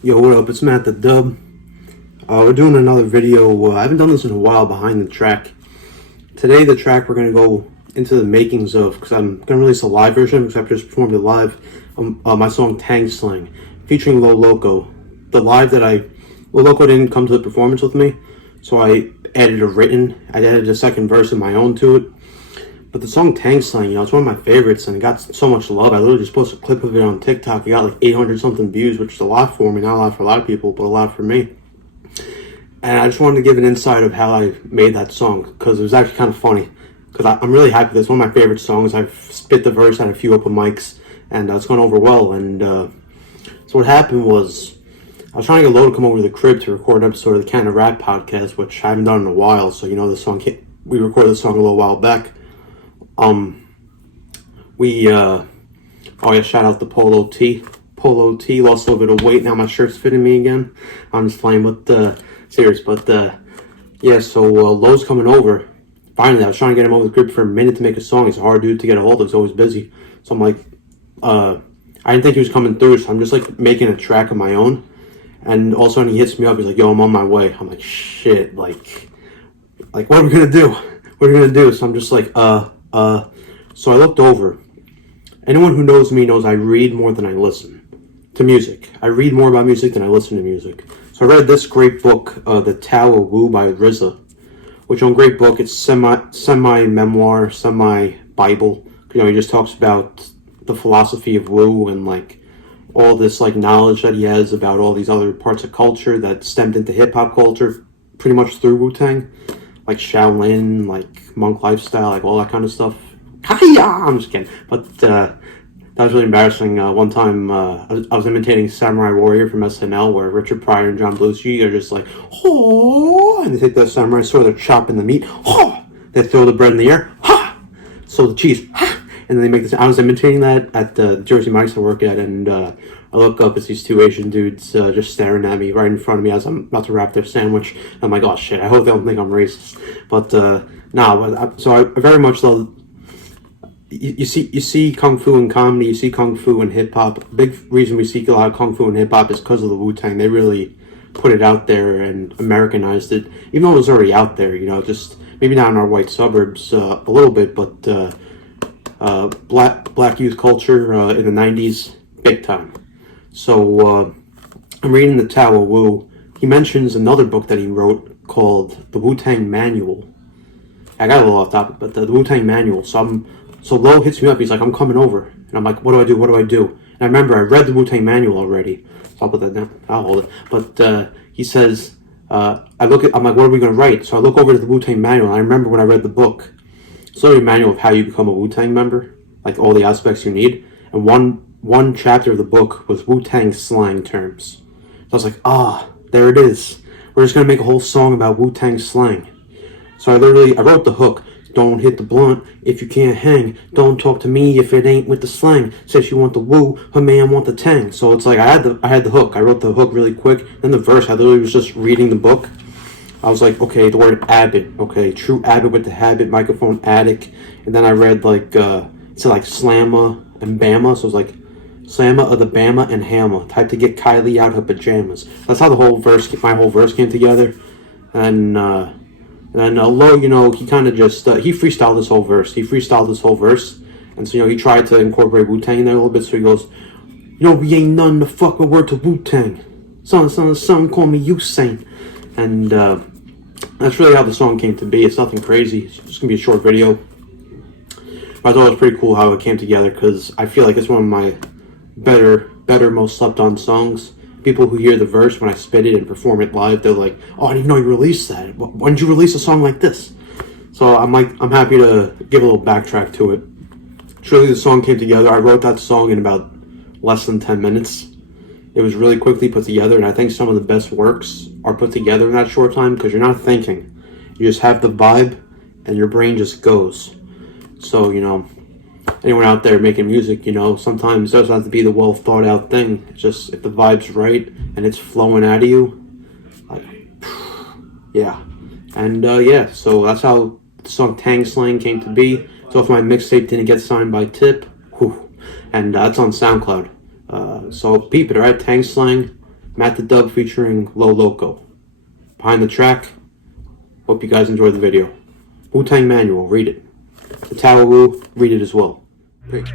Yo, what up? It's Matt the Dub. We're doing another video. I haven't done this in a while behind the track. Today, the track we're going to go into the makings of, because I'm going to release a live version, because I've just performed it live, my song Tang Slang, featuring Lo Loco. The live that Lo Loco didn't come to the performance with me, so I added a second verse of my own to it. But the song Tang Slang, it's one of my favorites, and it got so much love. I literally just posted a clip of it on TikTok. It got like 800 something views, which is a lot for me. Not a lot for a lot of people, but a lot for me. And I just wanted to give an insight of how I made that song, because it was actually kind of funny. Because I'm really happy with this. One of my favorite songs. I've spit the verse at a few open mics, and it's gone over well. And so what happened was, I was trying to get Lo to come over to the crib to record an episode of the Kind of Rap podcast, which I haven't done in a while. So this song, we recorded this song a little while back. Shout out to Polo T. Polo T lost a little bit of weight. Now my shirt's fitting me again. I'm just playing with serious, but so Lo's coming over. Finally, I was trying to get him over the crib for a minute to make a song. He's a hard dude to get a hold of. He's always busy. So I'm like, I didn't think he was coming through, so I'm just like making a track of my own. And all of a sudden he hits me up. He's like, yo, I'm on my way. I'm like, shit, like what are we gonna do? What are we gonna do? So I'm just like, so I looked over. Anyone who knows me knows I read more than I listen to music. I read more about music than I listen to music. So I read this great book, The Tao of Wu by RZA, which is a great book. It's semi-memoir, semi-Bible. He just talks about the philosophy of Wu and like all this like knowledge that he has about all these other parts of culture that stemmed into hip-hop culture pretty much through Wu-Tang. Like Shaolin, like monk lifestyle, like all that kind of stuff. I'm just kidding. But that was really embarrassing. One time I was imitating Samurai Warrior from SNL, where Richard Pryor and John Belushi are just like, oh, and they take the samurai sword, they're chopping the meat, oh, they throw the bread in the air, ha, so the cheese, ha, and then they make this. I was imitating that at the Jersey Mike's I work at, and I look up, it's these two Asian dudes just staring at me right in front of me as I'm about to wrap their sandwich. I'm like, oh shit, I hope they don't think I'm racist. But so I very much though. You see kung fu in comedy, you see kung fu in hip hop. Big reason we see a lot of kung fu in hip hop is because of the Wu-Tang. They really put it out there and Americanized it, even though it was already out there. Just maybe not in our white suburbs a little bit, but black youth culture in the '90s, big time. So I'm reading the Tao of Wu. He mentions another book that he wrote called The Wu-Tang Manual. I got a little off topic, but the Wu-Tang Manual. So Lo hits me up. He's like, I'm coming over. And I'm like, what do I do? What do I do? And I remember I read the Wu-Tang Manual already. So I'll put that down. I'll hold it. But he says, I'm like, what are we going to write? So I look over to the Wu-Tang Manual. And I remember when I read the book. It's literally a manual of how you become a Wu-Tang member. Like all the aspects you need. And one chapter of the book was Wu-Tang slang terms. So I was like, there it is. We're just going to make a whole song about Wu-Tang slang. So I wrote the hook. Don't hit the blunt if you can't hang. Don't talk to me if it ain't with the slang. Says she want the woo, her man want the tang. So it's like I had the hook. I wrote the hook really quick. Then the verse, I literally was just reading the book. I was like, okay, the word abbot. Okay, true abbot with the habit, microphone addict. And then I read like it said like slamma and bama. So it was like slamma of the bama and hammer. Type to get Kylie out her pajamas. That's how my whole verse came together. And then Lo, he kind of just, he freestyled this whole verse. And so, he tried to incorporate Wu-Tang in there a little bit. So he goes, we ain't none to fuck with word to Wu-Tang. Son, call me Usain. And that's really how the song came to be. It's nothing crazy. It's just going to be a short video. But I thought it was pretty cool how it came together, because I feel like it's one of my better, most slept on songs. People who hear the verse when I spit it and perform it live, they're like, oh, I didn't even know you released that. When did you release a song like this? So I'm happy to give a little backtrack to it. Truly, the song came together. I wrote that song in about less than 10 minutes. It was really quickly put together, and I think some of the best works are put together in that short time, because you're not thinking. You just have the vibe, and your brain just goes. So, anyone out there making music, sometimes it doesn't have to be the well thought out thing. It's just if the vibe's right and it's flowing out of you, like, yeah. And so that's how the song Tang Slang came to be. So if my mixtape didn't get signed by Tip, and that's on SoundCloud. So peep it, alright? Tang Slang, Matt the Dub featuring Low Loco. Behind the track, hope you guys enjoyed the video. Wu-Tang Manual, read it. The Tower Wu, read it as well. Great.